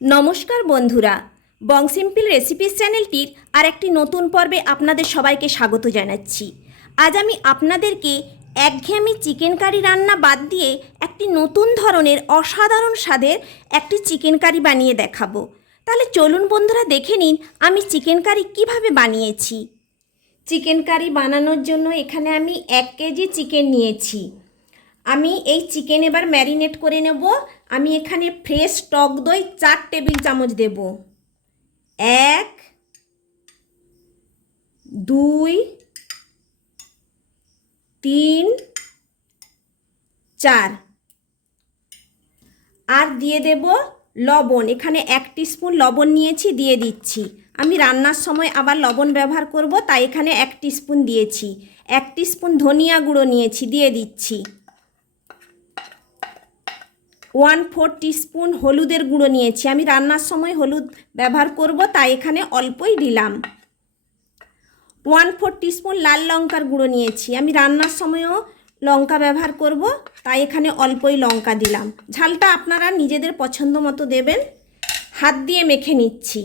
নমস্কার বন্ধুরা, বং simple recipes চ্যানেলটির আর একটি নতুন পর্বে আপনাদের সবাইকে স্বাগত জানাচ্ছি। আজ আমি আপনাদেরকে একঘেয়েমি চিকেন কারি রান্না বাদ দিয়ে একটি নতুন ধরনের অসাধারণ স্বাদের একটি চিকেন কারি বানিয়ে দেখাবো। তাহলে চলুন বন্ধুরা, দেখে নিন আমি চিকেন কারি কীভাবে বানিয়েছি। চিকেন কারি বানানোর জন্য এখানে আমি 1 কেজি চিকেন নিয়েছি। আমি এই চিকেন এবার ম্যারিনেট করে নেব। আমি এখানে ফ্রেশ টক দই 4 টেবিল চামচ দেব। 1 2 3 4 আর দিয়ে দেব লবণ। এখানে 1 টিস্পুন লবণ নিয়েছি, দিয়ে দিচ্ছি। আমি রান্নার সময় আবার লবণ ব্যবহার করব, তাই এখানে 1 টিস্পুন দিয়েছি। 1 টিস্পুন ধনিয়া গুঁড়ো নিয়েছি, দিয়ে দিচ্ছি। 1/4 টিস্পুন হলুদের গুঁড়ো নিয়েছি। আমি রান্নার সময় হলুদ ব্যবহার করব, তাই এখানে অল্পই দিলাম। 1/4 টিস্পুন লাল লঙ্কার গুঁড়ো নিয়েছি। আমি রান্নার সময়ও লঙ্কা ব্যবহার করব, তাই এখানে অল্পই লঙ্কা দিলাম। ঝালটা আপনারা নিজেদের পছন্দ মতো দেবেন। হাত দিয়ে মেখে নিচ্ছি।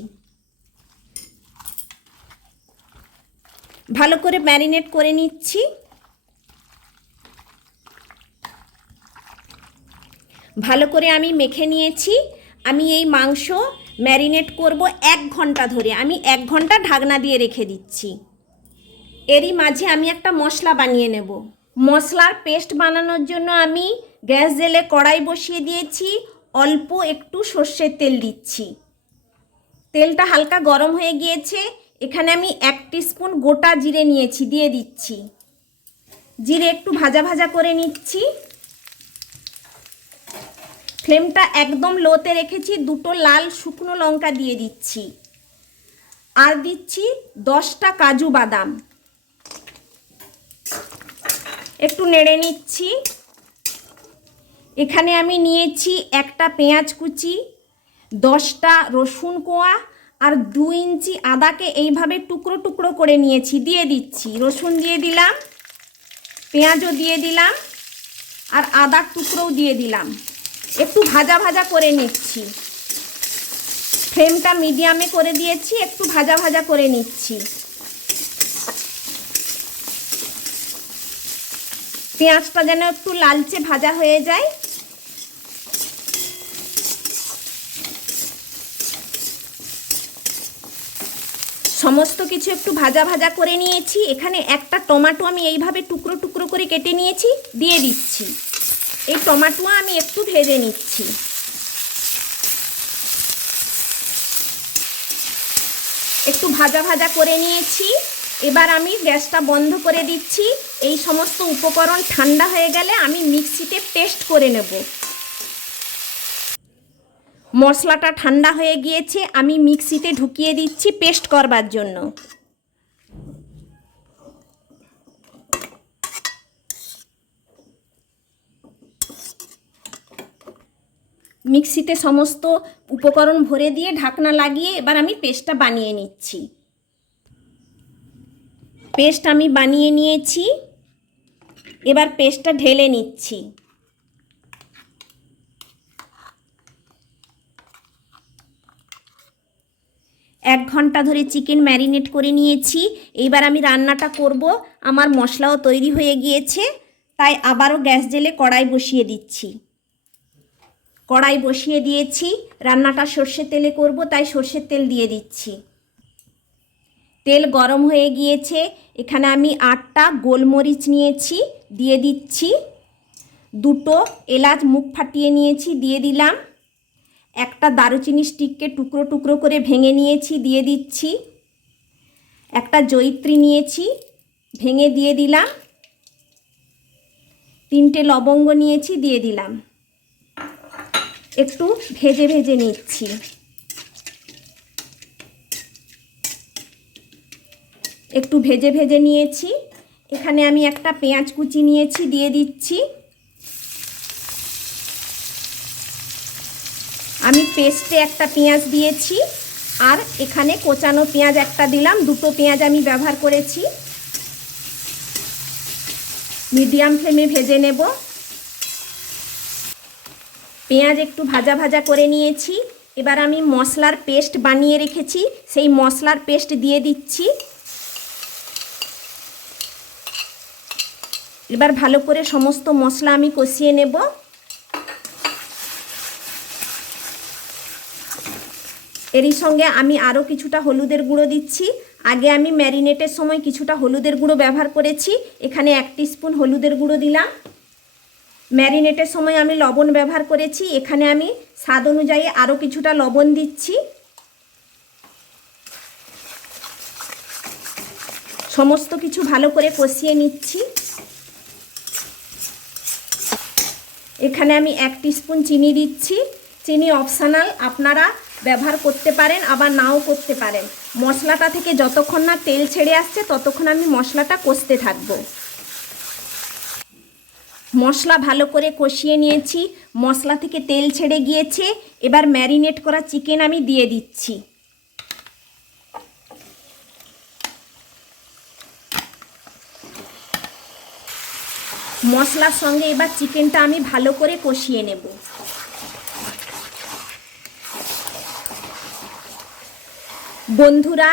ভালো করে ম্যারিনেট করে নিচ্ছি। ভালো করে আমি মেখে নিয়েছি। আমি এই মাংস ম্যারিনেট করব 1 ঘন্টা ধরে। আমি 1 ঘন্টা ঢাকনা দিয়ে রেখে দিচ্ছি। এরই মাঝে আমি একটা মশলা বানিয়ে নেব। মশলার পেস্ট বানানোর জন্য আমি গ্যাস জেলে কড়াই বসিয়ে দিয়েছি। অল্প একটু সর্ষের তেল দিচ্ছি। তেলটা হালকা গরম হয়ে গিয়েছে। এখানে আমি 1 টিস্পুন গোটা জিরে নিয়েছি, দিয়ে দিচ্ছি। জিরে একটু ভাজা ভাজা করে নিচ্ছি। ফ্লেমটা একদম লোতে রেখেছি। 2টো লাল শুকনো লঙ্কা দিয়ে দিচ্ছি। আর দিচ্ছি 10টা কাজু বাদাম। একটু নেড়ে নিচ্ছি। এখানে আমি নিয়েছি একটা পেঁয়াজ কুচি, 10টা রসুন কোয়া আর 2 ইঞ্চি আদাকে এইভাবে টুকরো টুকরো করে নিয়েছি, দিয়ে দিচ্ছি। রসুন দিয়ে দিলাম, পেঁয়াজও দিয়ে দিলাম আর আদার টুকরোও দিয়ে দিলাম। একটু ভাজা ভাজা করে নিচ্ছি। ফ্লেমটা মিডিয়ামে করে দিয়েছি। একটু ভাজা ভাজা করে নিচ্ছি। পেঁয়াজটা যেন একটু লালচে ভাজা হয়ে যায়। সমস্ত কিছু একটু ভাজা ভাজা করে নিয়েছি। এখানে একটা টমেটো আমি এইভাবে টুকরো টুকরো করে কেটে নিয়েছি, দিয়ে দিচ্ছি। এই টমেটো আমি একটু ভেজে নিচ্ছি। একটু ভাজা ভাজা করে নিয়েছি। এবার আমি গ্যাসটা বন্ধ করে দিচ্ছি। এই সমস্ত উপকরণ ঠান্ডা হয়ে গেলে আমি মিক্সিতে পেস্ট করে নেব। মশলাটা ঠান্ডা হয়ে গিয়েছে। আমি মিক্সিতে ঢুকিয়ে দিচ্ছি পেস্ট করবার জন্য। মিক্সিতে সমস্ত উপকরণ ভরে দিয়ে ঢাকনা লাগিয়ে এবার আমি পেস্টটা বানিয়ে নিচ্ছি। পেস্ট আমি বানিয়ে নিয়েছি। এবার পেস্টটা ঢেলে নিচ্ছি। এক ঘন্টা ধরে চিকেন ম্যারিনেট করে নিয়েছি। এইবার আমি রান্নাটা করব। আমার মশলাও তৈরি হয়ে গিয়েছে, তাই আবারও গ্যাস জেলে কড়াই বসিয়ে দিচ্ছি। কড়াই বসিয়ে দিয়েছি। রান্নাটা সর্ষের তেলে করব, তাই সর্ষের তেল দিয়ে দিচ্ছি। তেল গরম হয়ে গিয়েছে। এখানে আমি 8টা গোলমরিচ নিয়েছি, দিয়ে দিচ্ছি। 2টো এলাচ মুখ ফাটিয়ে নিয়েছি, দিয়ে দিলাম। একটা দারুচিনি স্টিককে টুকরো টুকরো করে ভেঙে নিয়েছি, দিয়ে দিচ্ছি। একটা জয়িত্রী নিয়েছি, ভেঙে দিয়ে দিলাম। 3টে লবঙ্গ নিয়েছি, দিয়ে দিলাম। একটু ভেজে ভেজে নিচ্ছি। একটু ভেজে ভেজে নিয়েছি। এখানে আমি একটা পেঁয়াজ কুচি নিয়েছি, দিয়ে দিচ্ছি। আমি পেস্টে একটা পেঁয়াজ দিয়েছি আর এখানে কোচানো পেঁয়াজ একটা দিলাম। 2টো পেঁয়াজ আমি ব্যবহার করেছি। মিডিয়াম ফ্লেমে ভেজে নেব। পেঁয়াজ একটু ভাজা ভাজা করে নিয়েছি। এবার আমি মশলার পেস্ট বানিয়ে রেখেছি, সেই মশলার পেস্ট দিয়ে দিচ্ছি। এবার ভালো করে সমস্ত মশলা আমি কষিয়ে নেব। এরই সঙ্গে আমি আরও কিছুটা হলুদের গুঁড়ো দিচ্ছি। আগে আমি ম্যারিনেটের সময় কিছুটা হলুদের গুঁড়ো ব্যবহার করেছি, এখানে 1 টিস্পুন হলুদের গুঁড়ো দিলাম। ম্যারিনেটের সময় আমি লবণ ব্যবহার করেছি, এখানে আমি স্বাদ অনুযায়ী আরও কিছুটা লবণ দিচ্ছি। সমস্ত কিছু ভালো করে কষিয়ে নিচ্ছি। এখানে আমি 1 টিস্পুন চিনি দিচ্ছি। চিনি অপশনাল, আপনারা ব্যবহার করতে পারেন আবার নাও করতে পারেন। মশলাটা থেকে যতক্ষণ না তেল ছেড়ে আসছে ততক্ষণ আমি মশলাটা কষতে থাকব। মশলা ভালো করে কষিয়ে নিয়েছি, মশলা থেকে তেল ছেড়ে গিয়েছে। এবার ম্যারিনেট করা চিকেন আমি দিয়ে দিচ্ছি। মশলার সঙ্গে এবার চিকেনটা আমি ভালো করে কষিয়ে নেব। বন্ধুরা,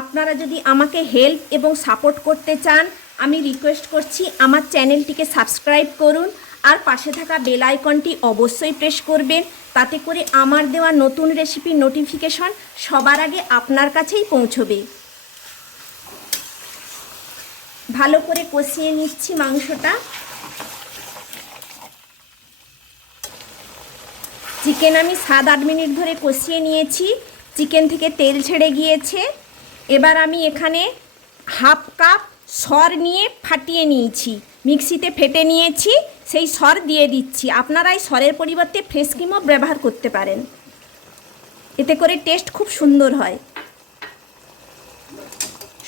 আপনারা যদি আমাকে হেল্প এবং সাপোর্ট করতে চান, আমি রিকোয়েস্ট করছি আমার চ্যানেলটিকে সাবস্ক্রাইব করুন আর পাশে থাকা বেল আইকনটি অবশ্যই প্রেস করবেন, তাতে করে আমার দেওয়া নতুন রেসিপির নোটিফিকেশন সবার আগে আপনার কাছেই পৌঁছবে। ভালো করে কষিয়ে নিচ্ছি মাংসটা। চিকেন আমি 7-8 মিনিট ধরে কষিয়ে নিয়েছি, চিকেন থেকে তেল ছেড়ে গিয়েছে। এবার আমি এখানে 1/2 কাপ সর নিয়ে ফাটিয়ে নিয়েছি, মিক্সিতে ফেটে নিয়েছি, সেই সর দিয়ে দিচ্ছি। আপনারা এই সরের পরিবর্তে ফ্রেশ ক্রিমও ব্যবহার করতে পারেন, এতে করে টেস্ট খুব সুন্দর হয়।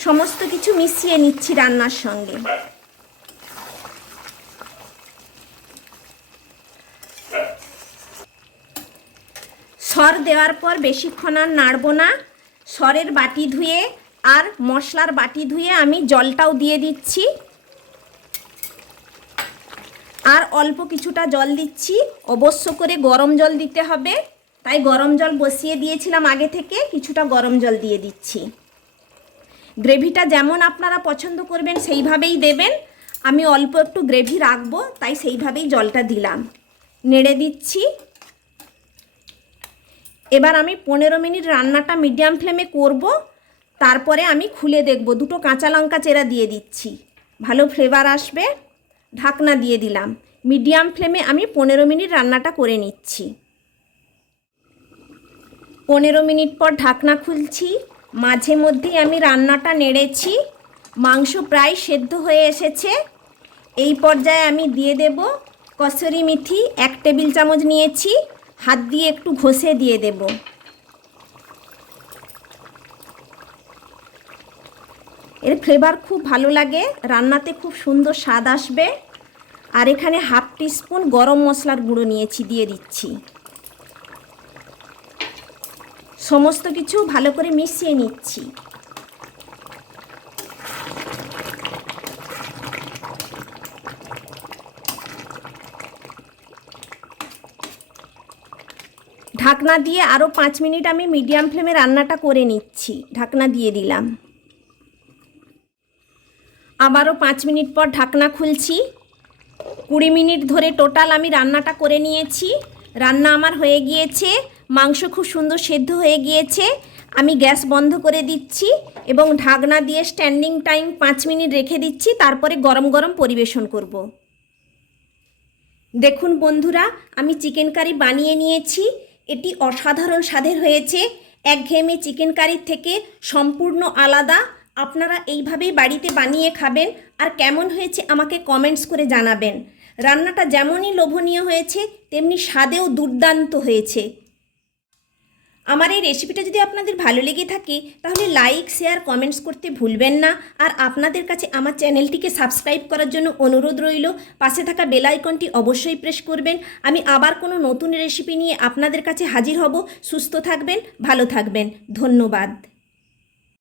সমস্ত কিছু মিশিয়ে নিচ্ছি রান্নার সঙ্গে। সর দেওয়ার পর বেশিক্ষণ আর নাড়ব না। সরের বাটি ধুয়ে আর মশলার বাটি ধুয়ে আমি জলটাও দিয়ে দিচ্ছি, আর অল্প কিছুটা জল দিচ্ছি। অবশ্য করে গরম জল দিতে হবে, তাই গরম জল বসিয়ে দিয়েছিলাম আগে থেকে, কিছুটা গরম জল দিয়ে দিচ্ছি। গ্রেভিটা যেমন আপনারা পছন্দ করবেন সেইভাবেই দেবেন। আমি অল্প একটু গ্রেভি রাখবো, তাই সেইভাবেই জলটা দিলাম। নেড়ে দিচ্ছি। এবার আমি 15 মিনিট রান্নাটা মিডিয়াম ফ্লেমে করব, তারপরে আমি খুলে দেখব। 2টো কাঁচা লঙ্কা চেরা দিয়ে দিচ্ছি, ভালো ফ্লেভার আসবে। ঢাকনা দিয়ে দিলাম। মিডিয়াম ফ্লেমে আমি 15 মিনিট রান্নাটা করে নিচ্ছি। 15 মিনিট পর ঢাকনা খুলছি। মাঝে মধ্যেই আমি রান্নাটা নেড়েছি। মাংস প্রায় সেদ্ধ হয়ে এসেছে। এই পর্যায়ে আমি দিয়ে দেব কসুরি মেথি, 1 টেবিল চামচ নিয়েছি, হাত দিয়ে একটু ঘষে দিয়ে দেব। এর ফ্লেভার খুব ভালো লাগে, রান্নাতে খুব সুন্দর স্বাদ আসবে। আর এখানে 1/2 টিস্পুন গরম মশলার গুঁড়ো নিয়েছি, দিয়ে দিচ্ছি। সমস্ত কিছু ভালো করে মিশিয়ে নিচ্ছি। ঢাকনা দিয়ে আরও 5 মিনিট আমি মিডিয়াম ফ্লেমে রান্নাটা করে নিচ্ছি। ঢাকনা দিয়ে দিলাম। আবারও 5 মিনিট পর ঢাকনা খুলছি। 20 মিনিট ধরে টোটাল আমি রান্নাটা করে নিয়েছি। রান্না আমার হয়ে গিয়েছে, মাংস খুব সুন্দর সেদ্ধ হয়ে গিয়েছে। আমি গ্যাস বন্ধ করে দিচ্ছি এবং ঢাকনা দিয়ে স্ট্যান্ডিং টাইম 5 মিনিট রেখে দিচ্ছি, তারপরে গরম গরম পরিবেশন করব। দেখুন বন্ধুরা, আমি চিকেন কারি বানিয়ে নিয়েছি। এটি অসাধারণ স্বাদের হয়েছে, একঘেয়েমি চিকেন কারির থেকে সম্পূর্ণ আলাদা। আপনারা এইভাবেই বাড়িতে বানিয়ে খাবেন, আর কেমন হয়েছে আমাকে কমেন্টস করে জানাবেন। রান্নাটা যেমনই লোভনীয় হয়েছে তেমনি স্বাদেও দুর্দান্ত হয়েছে। আমার এই রেসিপিটা যদি আপনাদের ভালো লেগে থাকে তাহলে লাইক, শেয়ার, কমেন্টস করতে ভুলবেন না। আর আপনাদের কাছে আমার চ্যানেলটিকে সাবস্ক্রাইব করার জন্য অনুরোধ রইল। পাশে থাকা বেল আইকনটি অবশ্যই প্রেস করবেন। আমি আবার কোনো নতুন রেসিপি নিয়ে আপনাদের কাছে হাজির হব। সুস্থ থাকবেন, ভালো থাকবেন। ধন্যবাদ।